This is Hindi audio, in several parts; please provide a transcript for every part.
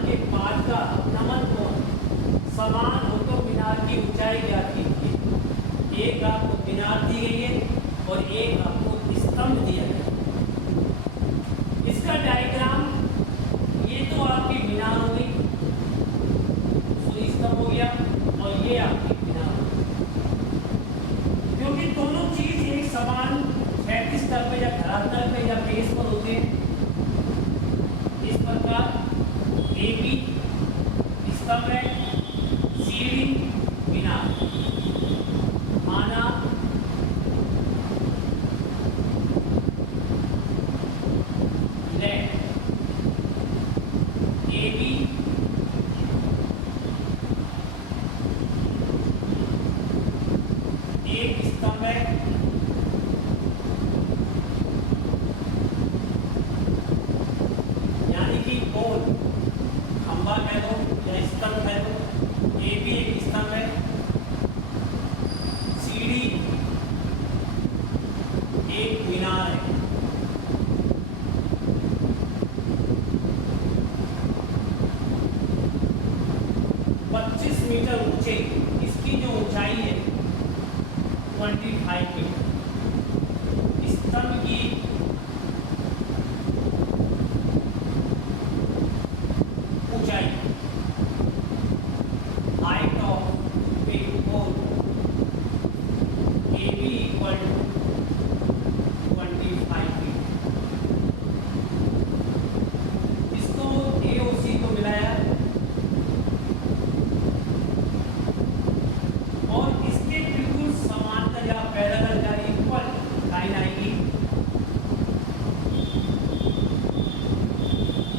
के पाद का अपनमन कोण समान हो तो मीनार की ऊंचाई ज्ञात कीजिए। एक आपको मीनार दी गई है और एक आपको स्तंभ दिया गया है। इसका डायग्राम, ये तो आपकी मीनार हो गई, स्तंभ हो गया, और ये आपकी मीनार हो गई। क्योंकि दोनों चीज एक समान क्षैतिज तल पे या धरातल पे या बेस पर होते हैं, इस प्रकार ए बी स्तंभ है, सी डी मीनार। माना लेट ए बी एक स्तंभ है, यानी कि पोल खंभा कह दो या स्तंभ कह दो। ए भी एक स्तंभ है, सी डी एक मीनार है। पच्चीस मीटर ऊंचे इसकी जो ऊंचाई है 25 मीटर। स्तंभ की ऊंचाई, height of a pole A B equal to 25 feet. इसको ए और सी को मिलाया और इसके बिल्कुल समांतर या पैरेलल या इक्वल लाइन आएगी।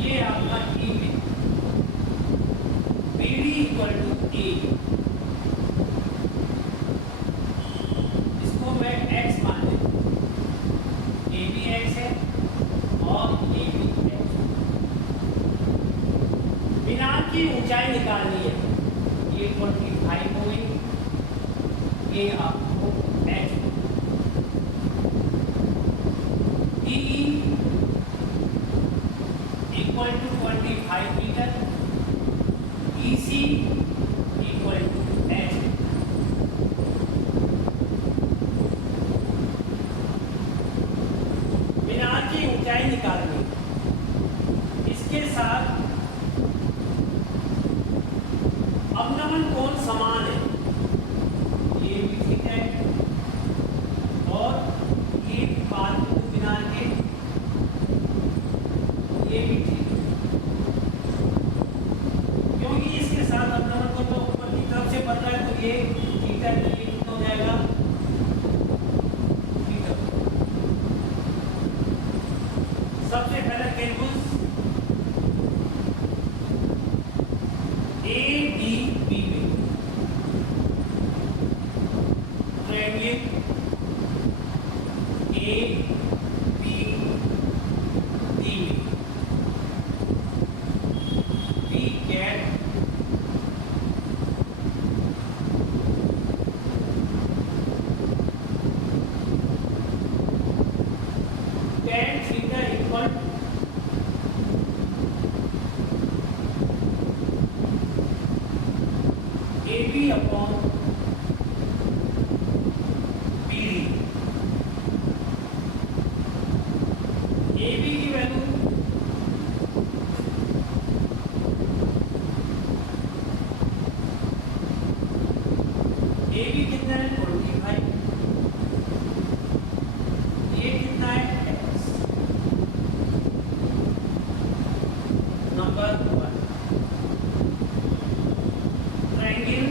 ये आपका ई है, बी डी इक्वल टू ए। इसको मैं x मान लेता हूं, ए भी x है और ए भी x। मीनार की ऊंचाई निकालनी है, ये 25 हो गई, ये आपको h D equal to 25 metre, E C equal to h। मीनार की ऊंचाई निकालनी, इसके साथ अपनमन कोण समान है, ये भी ठीक है और ये पाद मीनार के ये भी ठीक है, क्योंकि इसके साथ अपनमन कोण तो ऊपर की तरफ से बढ़ रहा है तो ये थीटा हो जाएगा थीटा। सबसे पहले त्रिभुज ए डी बी में ट्रायंगल ए बी डी में we get tan theta equal A B upon B D. A B की वैल्यू ए बी कितना है 25, ये कितना है x। Number 1 triangle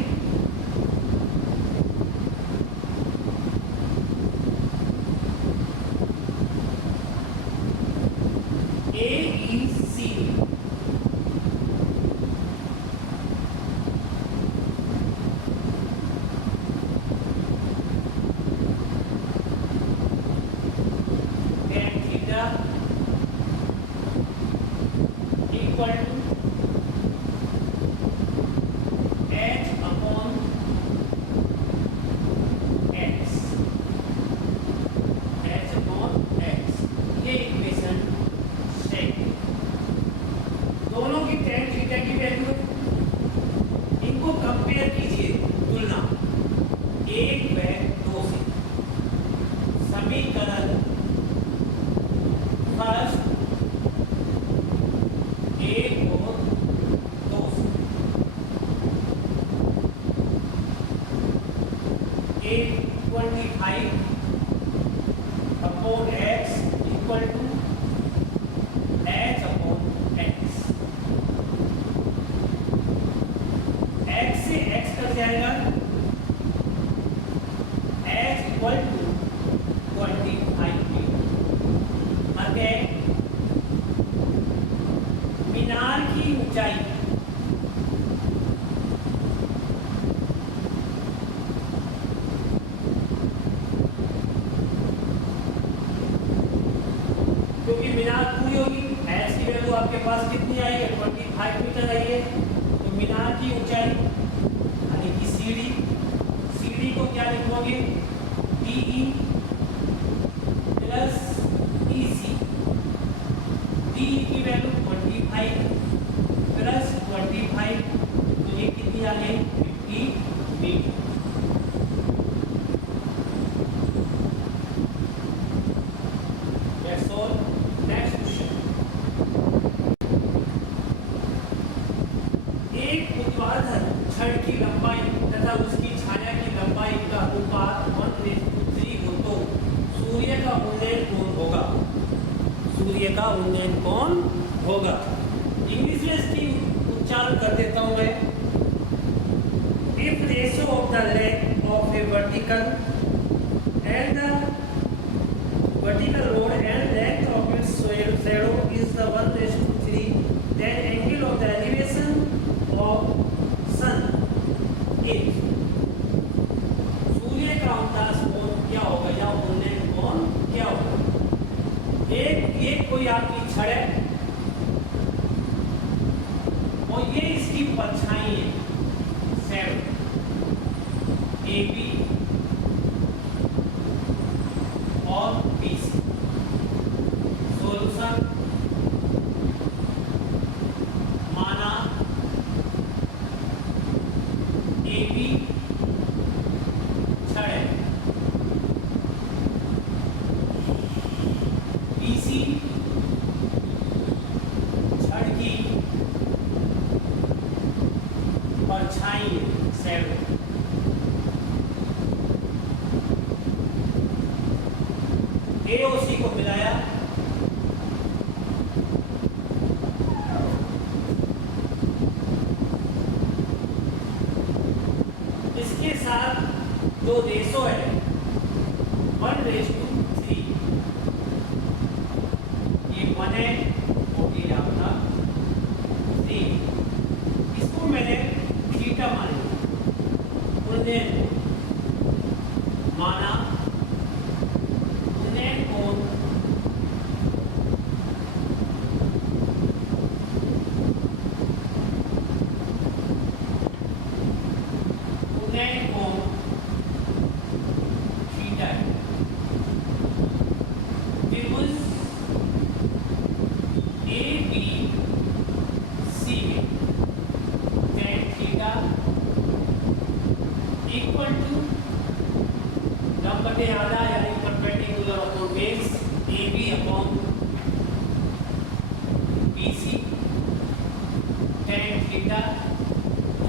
AEC tan theta equal to h upon x, h upon x। ये इक्वेशन दोनों की tan थीटा इनको कंपेयर कीजिए, तुलना 1 व 2 से। समीकरण फर्स्ट 1 और 2 से। 825 upon x equal to h upon x। x से x कट जाएगा, h इक्वल टू 25 मीटर। अतः मीनार की ऊंचाई क्योंकि मीनार पूरी होगी, एच की वैल्यू आपके पास कितनी आई है, 25 मीटर आई है। तो मीनार की ऊंचाई यानी कि सीढ़ी, सीढ़ी को क्या लिखोगे, DE प्लस EC। DE की वैल्यू 25 प्लस 25, तो ये कितनी आ गई, 50 metre. That's all. Next question. एक ऊर्ध्वाधर छड़ की लंबाई तथा उसकी छाया की लंबाई का अनुपात 1:3 हो तो सूर्य का उन्नयन कोण होगा। सूर्य का उन्नयन कोण होगा। इंग्लिश में इसकी उच्चारण कर देता हूं मैं। If ratio of the length of a vertical and the vertical road and length of its shadow is the 1:3, then angle of the elevation of sun is, सूर्य का उतास कोण क्या होगा या उन्नयन कोण क्या होगा। एक कोई आपकी छड़ है और ये इसकी परछाई है, शैडो AB और BC। सॉल्यूशन, माना AB छड़ है, BC छड़ की परछाई है, शैडो। A और C को मिलाया, इसके साथ जो रेशो है 1:3, ये 1 है और ये आपका 3। इसको मैंने थीटा मान लिया, उन्नयन माना, उन्नयन कोण थीटा है। त्रिभुज ABC में tan थीटा इक्वल टू लंब बटे आधा यानी perpendicular upon base AB upon BC। tan theta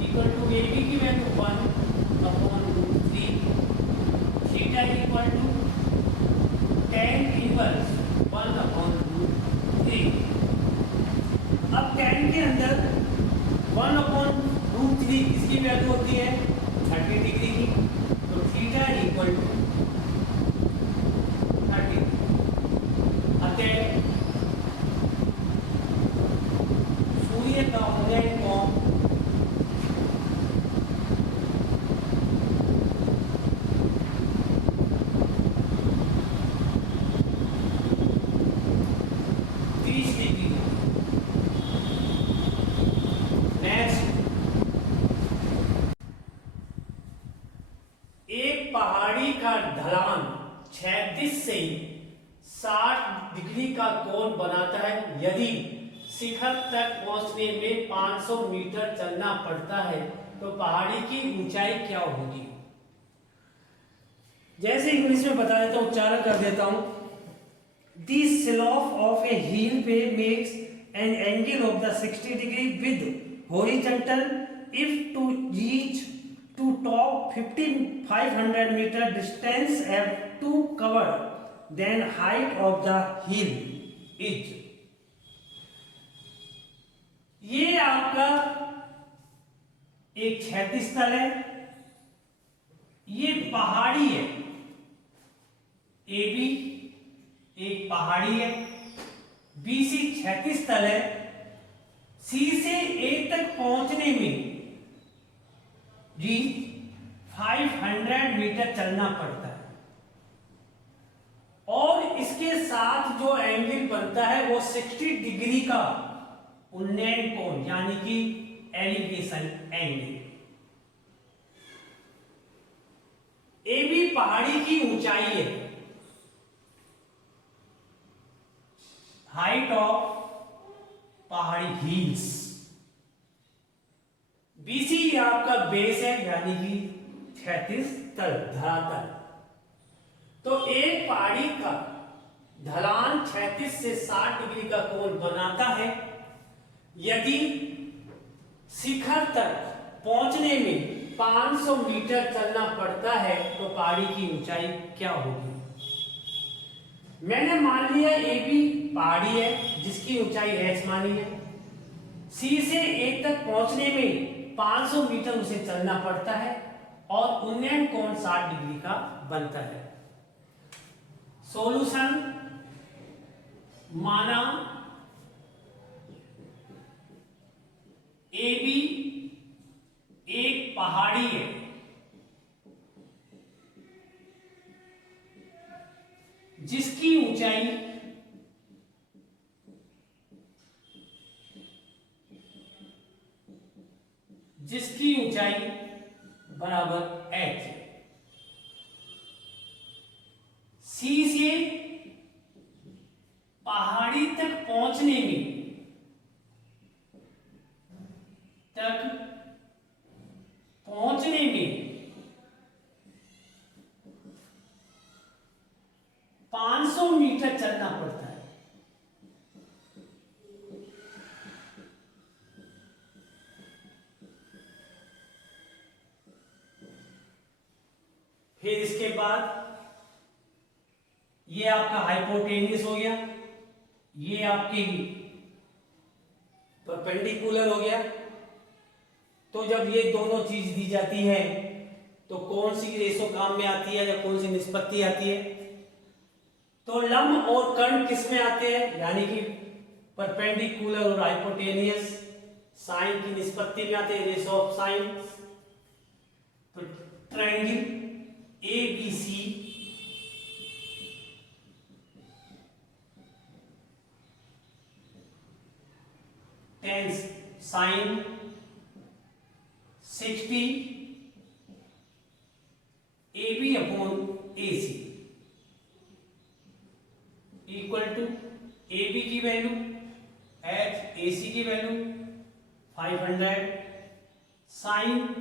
equal to AB की value 1/√3, theta equal to tan inverse 1/√3। अब tan के अंदर 1/√3 इसकी वैल्यू होती है 30 डिग्री की, तो थीटा इक्वल टू 30। अतः सूर्य का उन्नयन कोण पहाड़ी का ढलान 36 से 60 डिग्री का कोण बनाता है यदि शिखर तक पहुंचने में 500 मीटर चलना पड़ता है तो पहाड़ी की ऊंचाई क्या होगी। जैसे इंग्लिश में बता देता हूं, उच्चारण कर देता हूं। The slope of a hill पे makes an angle of the 60 degree with horizontal if to reach to top 5500 metre distance have to cover then height of the hill is. ये आपका एक क्षैतिज तल है, ये पहाड़ी है, ए बी एक पहाड़ी है, बी सी क्षैतिज तल है, सी से ए तक पहुंचने में जी 500 मीटर चलना पड़ता है और इसके साथ जो एंगल बनता है वो 60 डिग्री का उन्नयन कोण यानी कि एलिवेशन एंगल। ए बी पहाड़ी की ऊंचाई है, हाइट ऑफ पहाड़ी हिल्स। बीसी आपका बेस है यानी कि क्षैतिज तल धरातल। तो एक पहाड़ी का ढलान क्षैतिज से 60 डिग्री का कोण बनाता है। यदि शिखर तक पहुंचने में 500 मीटर चलना पड़ता है तो पहाड़ी की ऊंचाई क्या होगी। मैंने मान लिया ए बी पहाड़ी है जिसकी ऊंचाई h मानी है, सी से ए तक पहुंचने में 500 मीटर उसे चलना पड़ता है और उन्नयन कोण 60 डिग्री का बनता है। सॉल्यूशन माना ए बी एक पहाड़ी है, जिसकी ऊंचाई बराबर h। सी से पहाड़ी तक पहुंचने में 500 मीटर चलना पड़ता है। फिर इसके बाद ये आपका हाइपोटेन्यूस हो गया, ये आपकी परपेंडिकुलर हो गया। तो जब ये दोनों चीज दी जाती है तो कौन सी रेशो काम में आती है या कौन सी निष्पत्ति आती है। तो लंब और कर्ण किस में आते हैं, यानी कि परपेंडिकुलर और हाइपोटेनियस साइन की निष्पत्ति में आते हैं, रेशो ऑफ साइन। तो ट्रायंगल ए बी सी टेंस sine 60 A B upon A C equal to A B की वैल्यू एच, ए सी की value 500 sine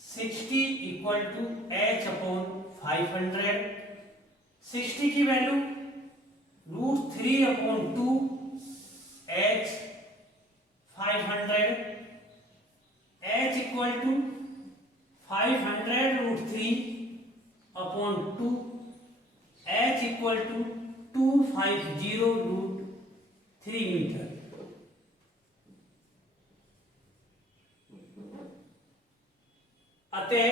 60 equal to H upon 500। 60 की value √3 upon 2 H 500 h equal to 500 √3 upon 2 h equal to 250 √3 metre. अतः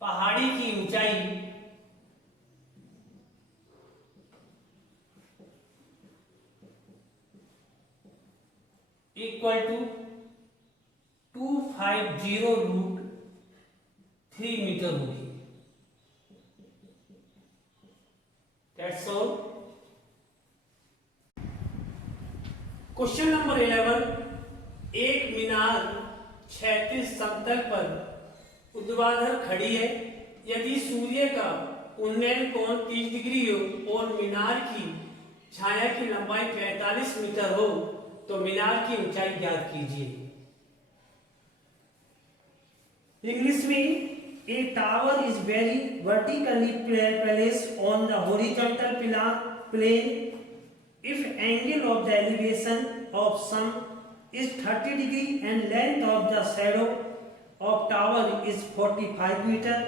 पहाड़ी की ऊंचाई इक्वल टू 250 √3 मीटर होगी। That's all. क्वेश्चन नंबर 11, एक मीनार क्षैतिज समतल पर ऊर्ध्वाधर खड़ी है। यदि सूर्य का उन्नयन कोण 30 डिग्री हो और मीनार की छाया की लंबाई 45 मीटर हो तो मीनार की ऊंचाई ज्ञात कीजिए। इंग्लिश में a tower is very vertically placed on the horizontal plane if angle of the elevation of sun is 30 degree and length of the shadow of tower is 45 meter.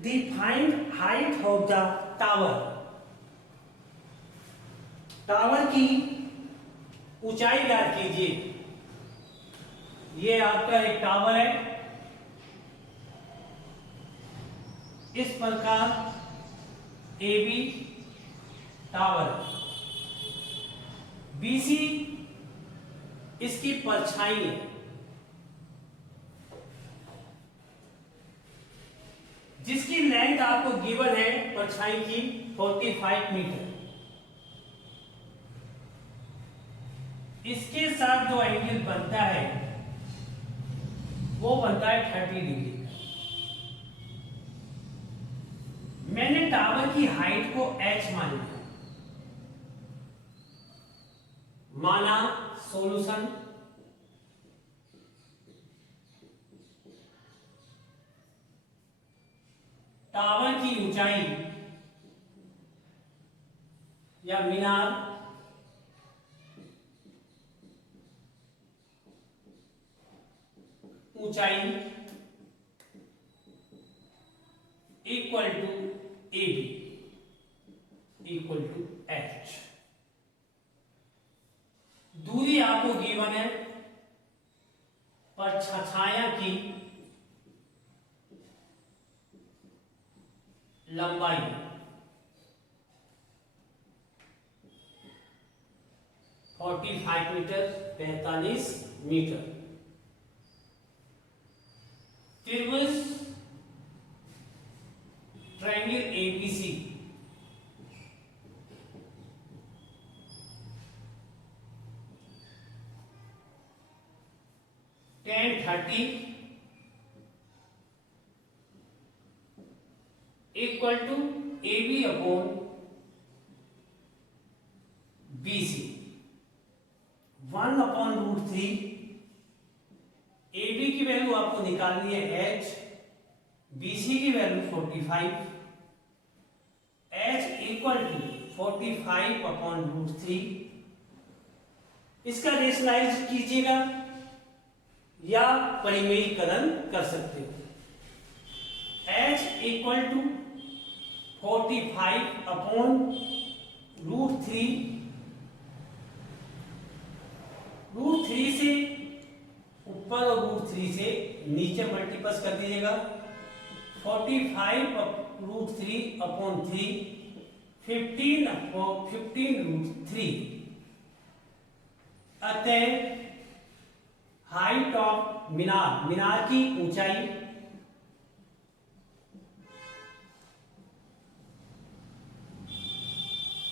The find height of the tower. Tower की ऊंचाई ज्ञात कीजिए। ये आपका एक टावर है, इस प्रकार AB टावर, BC इसकी परछाई है, जिसकी लेंथ आपको गिवन है परछाई की 45 मीटर। इसके साथ जो एंगल बनता है वो बनता है 30 डिग्री। मैंने टावर की हाइट को h माना सॉल्यूशन। टावर की ऊंचाई या मीनार ऊंचाई equal to AB equal to H। दूरी आपको गिवन है पर छाया की लंबाई 45 मीटर 45 मीटर। त्रिभुज triangle ABC tan 30 equal to AB upon BC 1/√3। AB की वैल्यू आपको निकालनी है H, BC की वैल्यू 45, H इक्वल टू 45/√3। इसका रेशनलाइज कीजिएगा या परिमेयीकरण कर सकते हो। H equal to 45/√3। √3 से ऊपर और √3 से नीचे मल्टीप्लस कर दीजिएगा। 45/√3/3 15/15√3। अतः हाइट ऑफ मीनार की ऊंचाई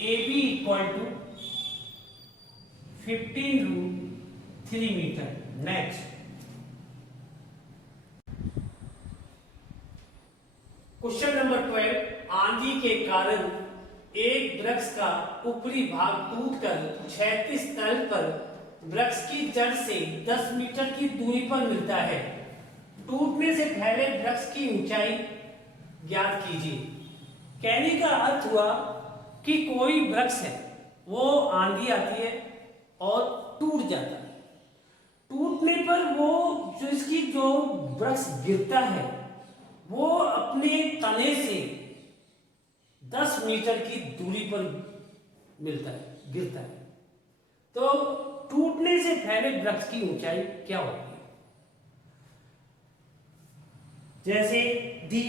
AB equal to 15√3 metre. Next question number 12। आंधी के कारण एक वृक्ष का ऊपरी भाग टूटकर क्षैतिज तल पर वृक्ष की जड़ से 10 मीटर की दूरी पर मिलता है। टूटने से पहले वृक्ष की ऊंचाई ज्ञात कीजिए। कहने का अर्थ हुआ कि कोई वृक्ष है, वो आंधी आती है और टूट जाता है। टूटने पर वो जो इसकी जो वृक्ष गिरता है वो अपने तने से 10 मीटर की दूरी पर मिलता है, गिरता है। तो टूटने से पहले वृक्ष की ऊंचाई क्या होगी? जैसे दी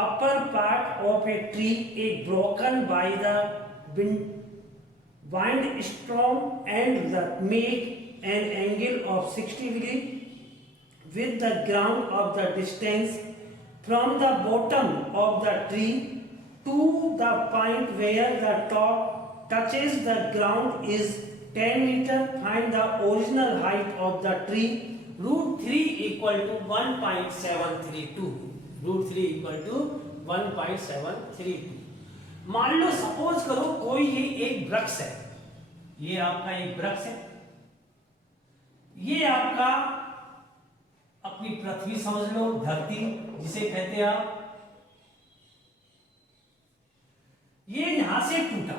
upper part of a tree is broken by the windstorm and make an angle of 60 degree with the ground of the distance from the bottom of the tree to the point where the top touches the ground is 10 meter. Find the original height of the tree. √3 equal to 1.732. √3 equal to 1.732। मान लो सपोज करो कोई ये एक वृक्ष है, ये आपका एक वृक्ष है, ये आपका अपनी पृथ्वी समझ लो, धरती जिसे कहते हैं आप, ये यहां से टूटा,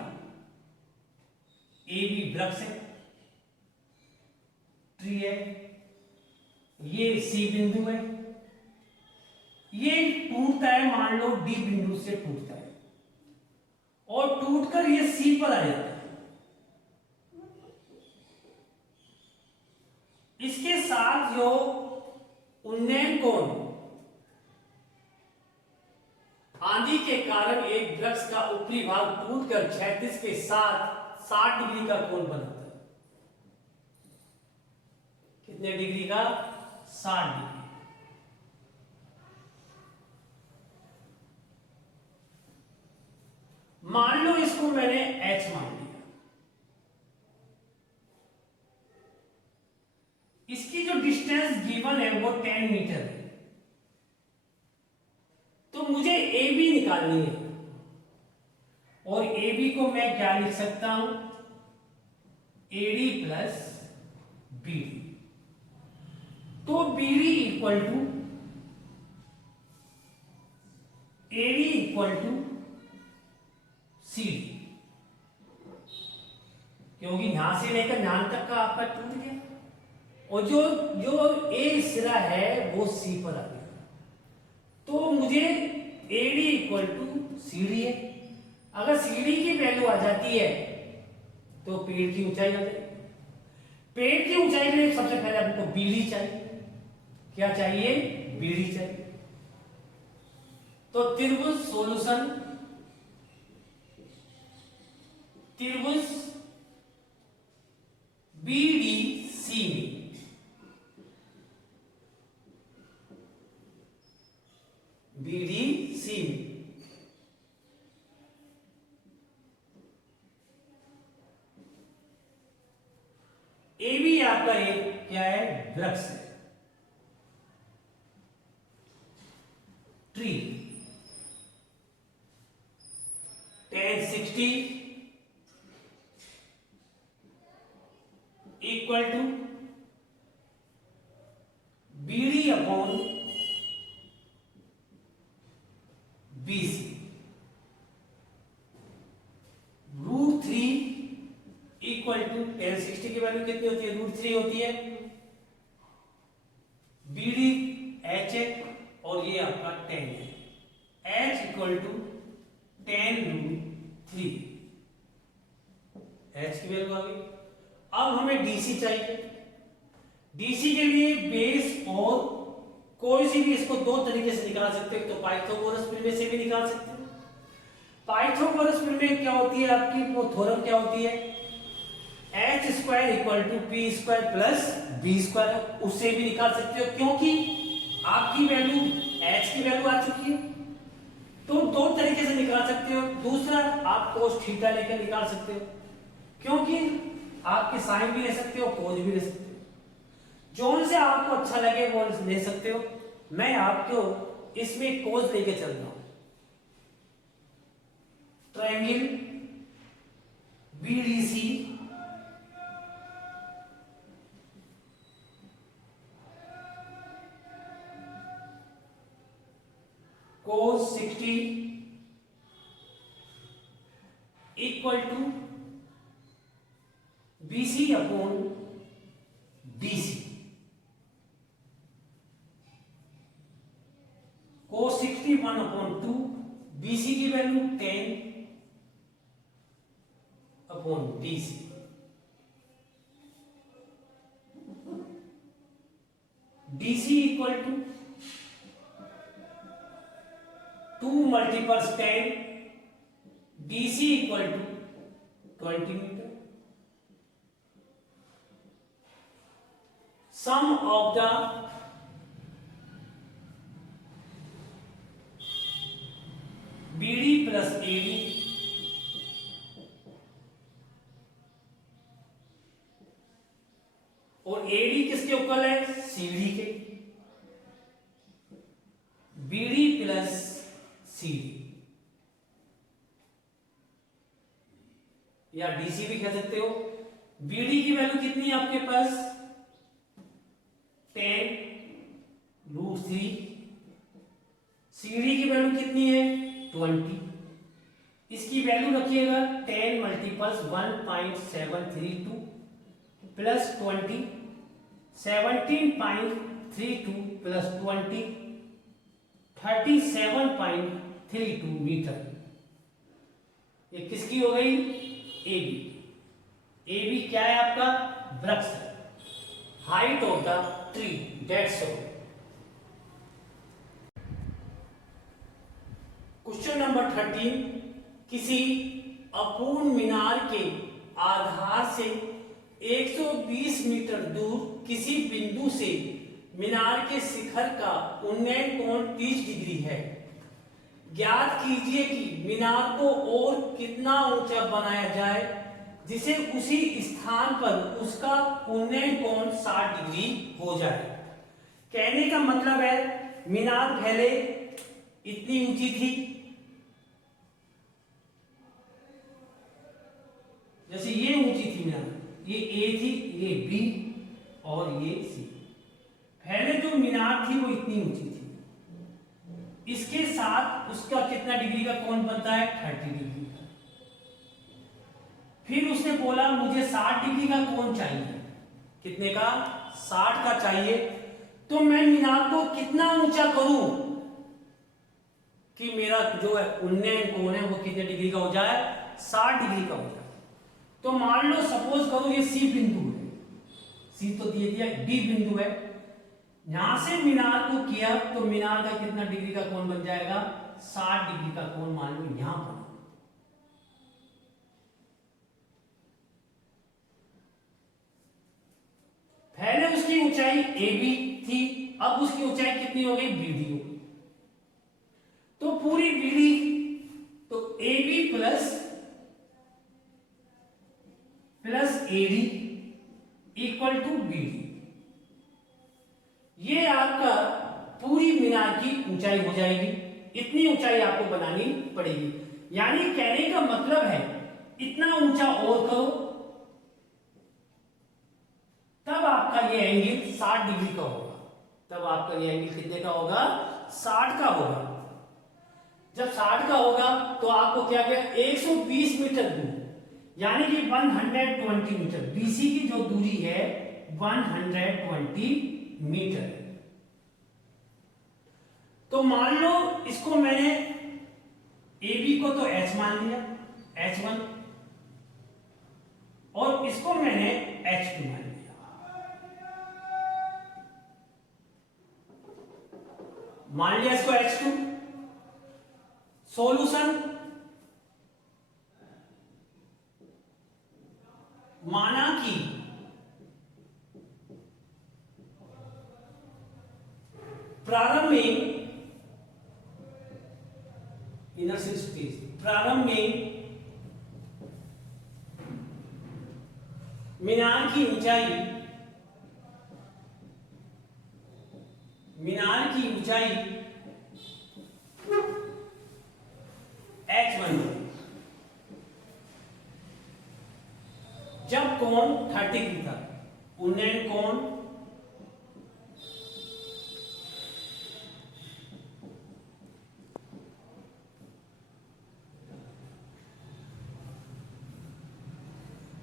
ए बी वृक्ष है, ट्री है, ये सी बिंदु है, ये टूटता है, मान लो डी बिंदु से टूटता है और टूटकर ये सी पर आ जाता है। इसके साथ जो उन्नयन कोण, आंधी के कारण एक वृक्ष का ऊपरी भाग टूटकर क्षैतिज के साथ 60 डिग्री का कोण बनाता है। कितने डिग्री का? 60 डिग्री। मान लो इसको मैंने h मान लिया, इसकी जो डिस्टेंस गिवन है वो 10 मीटर है, तो मुझे ए बी निकालनी है और ए बी को मैं क्या लिख सकता हूं? A D plus B D. तो B D equal to A D equal to C D, क्योंकि यहां से लेकर यहां तक का आपका टूट गया और जो जो ए सिरा है वो सी पर आ गया, तो मुझे A D equal to C D है। अगर सी डी की वैल्यू आ जाती है तो पेड़ की ऊंचाई आ जाएगी। पेड़ की ऊंचाई के लिए सबसे पहले आपको बीडी चाहिए। क्या चाहिए? बीडी चाहिए। तो त्रिभुज सॉल्यूशन, त्रिभुज बीडीसी में बीडीसी में ए बी आपका एक क्या है? वृक्ष है, tree. 1060 equal to BD upon BC. √3 equal to 1060 की वैल्यू कितनी होती है? √3 होती है। बीडी एच है और ये आपका 10 है। एच इक्वल टू 10√3, एच की वैल्यू आ गई। अब हमें डीसी चाहिए। डीसी के लिए बेस और कोई सी भी इसको दो तरीके से निकाल सकते हो, तो पाइथागोरस प्रमेय से भी निकाल सकते हो। पाइथागोरस प्रमेय क्या होती है आपकी? वो थ्योरम क्या होती है? H square equal to P square plus B square, उससे भी निकाल सकते हो, क्योंकि आपकी वैल्यू एच की वैल्यू आ चुकी है। तो दो तरीके से निकाल सकते हो। दूसरा, आप कोस थीटा लेकर निकाल सकते हो, क्योंकि आपके साइन भी ले सकते हो, कोस भी ले सकते हो। जोन से आपको अच्छा लगे वो ले सकते हो। मैं आपको इसमें कोस लेके चल रहा हूं। Triangle BDC cos 60 equal to BC upon DC। cos 60 1/2, BC की value 10 upon DC। DC equal to 2 × 10, DC equal to 20 metre. Sum of the BD plus AD और AD किसके इक्वल है? CD के। BD प्लस CD या DC भी कह सकते हो। BD की वैल्यू कितनी है आपके पास? 10 3, सीडी की वैल्यू कितनी है 20, इसकी वैल्यू रखिएगा 10 मल्टीपल्स 1.732 प्लस 20, 17.32 प्लस 20, 37.32 मीटर। ये किसकी हो गई? A B. ए बी क्या है आपका? वृक्ष है, height of the tree, that's all. Question number 13, किसी अपूर्ण मीनार के आधार से 120 मीटर दूर किसी बिंदु से मीनार के शिखर का उन्नयन कोण 30 डिग्री है। ज्ञात कीजिए कि मीनार को और कितना ऊंचा बनाया जाए जिसे उसी स्थान पर उसका उन्नयन कोण 60 डिग्री हो जाए। कहने का मतलब है मीनार पहले इतनी ऊंची थी, जैसे ये ऊंची थी मीनार, ये ए थी, ये बी और ये सी। पहले जो मीनार थी वो इतनी ऊंची थी, इसके साथ उसका कितना डिग्री का कोण बनता है? 30 डिग्री का। फिर उसने बोला मुझे 60 डिग्री का कोण चाहिए। कितने का? 60 का चाहिए। तो मैं मीनार को कितना ऊंचा करूं कि मेरा जो है उन्नयन कोण है वो कितने डिग्री का हो जाए? 60 डिग्री का हो जाए। तो मान लो सपोज करो ये सी बिंदु है, सी तो दिए दिया, डी बिंदु है, यहां से मीनार को किया तो मीनार का कितना डिग्री का कोण बन जाएगा? 60 डिग्री का कोण मान लो यहां पर। पहले उसकी ऊंचाई ए बी थी, अब उसकी ऊंचाई कितनी हो गई? बी डी हो गई। तो पूरी बी डी, तो A B plus A D equal to B D, ये आपका पूरी मीनार की ऊंचाई हो जाएगी। इतनी ऊंचाई आपको बनानी पड़ेगी, यानी कहने का मतलब है इतना ऊंचा और करो, तब आपका ये एंगल 60 डिग्री का होगा। तब आपका ये एंगल कितने का होगा? 60 का होगा। जब 60 का होगा तो आपको क्या गया? 120 मीटर दूर, यानी कि 120 मीटर, बीसी की जो दूरी है 120 मीटर। तो मान लो इसको मैंने ए बी को तो एच मान लिया, H1, और इसको मैंने H2 मान लिया। मान लिया इसको H2। सॉल्यूशन, माना कि प्रारंभ में इनर्शियल स्पेस, प्रारंभ में मीनार की ऊंचाई H1 जब कोण 30 डिग्री था, उन्नयन कोण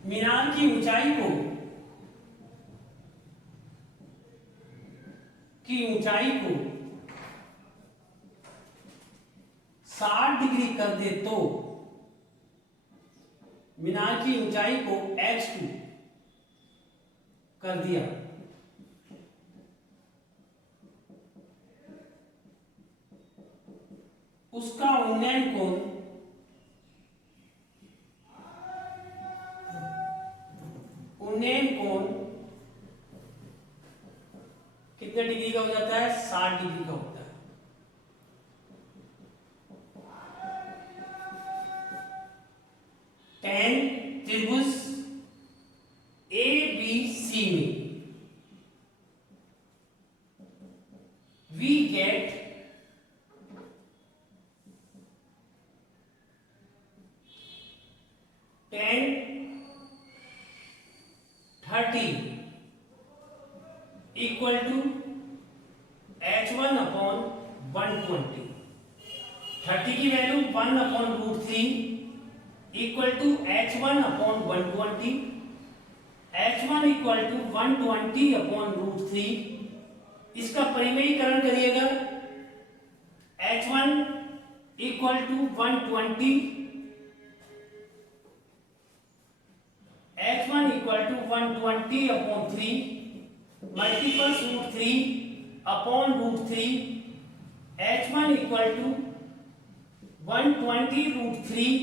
मीनार की ऊंचाई को 60 डिग्री कर दे तो मीनार की ऊंचाई को H2 कर दिया, उसका उन्नयन कोण कितने डिग्री का हो जाता है? 60 डिग्री का होता है। टेन त्रिभुज ए बी सी में we get tan 30 equal to h1 upon 120, 30 की value 1 upon root 3 equal to h1 upon 120, h1 equal to 120 upon root 3। इसका परिमेयीकरण करिएगा, h1 equal to 120, h1 equal to 120 upon 3 multiples root 3 upon root 3, h1 equal to 120 root 3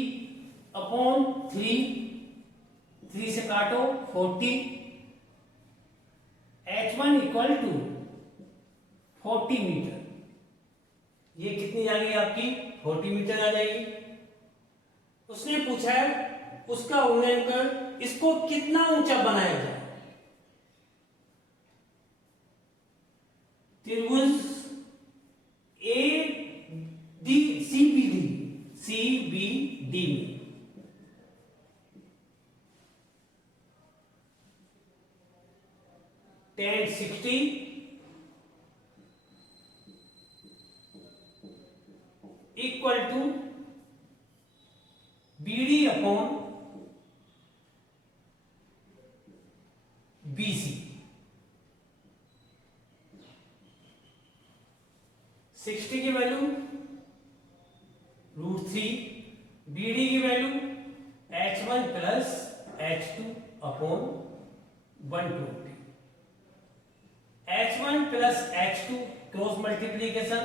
upon 3, 3 से काटो 40, h1 इक्वल टू 40 मीटर। ये कितनी आ गई आपकी? 40 मीटर आ जाएगी। उसने पूछा है उसका उन्नयन कर इसको कितना ऊंचा बनाया जाए। त्रिभुज ए डी सीबीडी में tan 60 equal to BD upon BC. 60 की वैल्यू रूट 3, बीडी की value h1 plus h2 upon 120, h1 plus h2 cross multiplication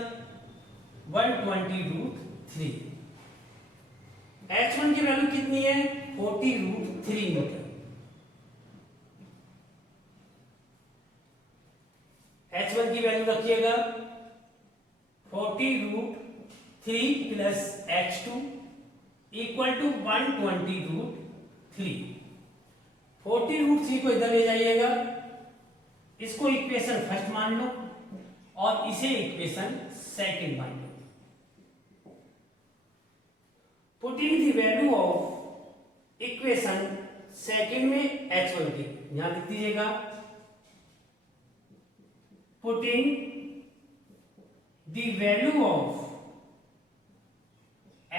120 root 3। h1 की वैल्यू कितनी है? 40 रूट 3 मीटर। h1 की वैल्यू रखिएगा 40 root 3 plus h2 equal to 120 root 3। 40 root 3 को इधर ले जाइएगा, इसको इक्वेशन फर्स्ट मान लो और इसे इक्वेशन सेकंड मान लो। Putting the value of equation second में h1 की यहां लिख दीजिएगा, पुटिंग the value of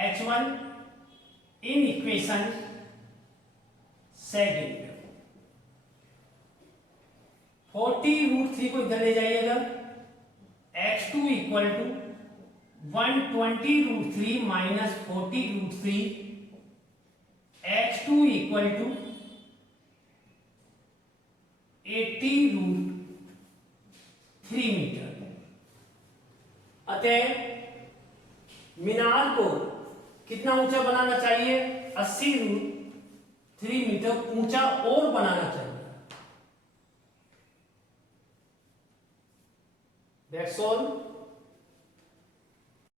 h1 in equation second। 40 root 3 को इधर ले जाइएगा, h2 equal to 120 root 3 minus 40 root 3, h2 equal to 80 root 3 metre. अतः मीनार को कितना ऊंचा बनाना चाहिए? 80 रूट 3 मीटर ऊंचा और बनाना चाहिए।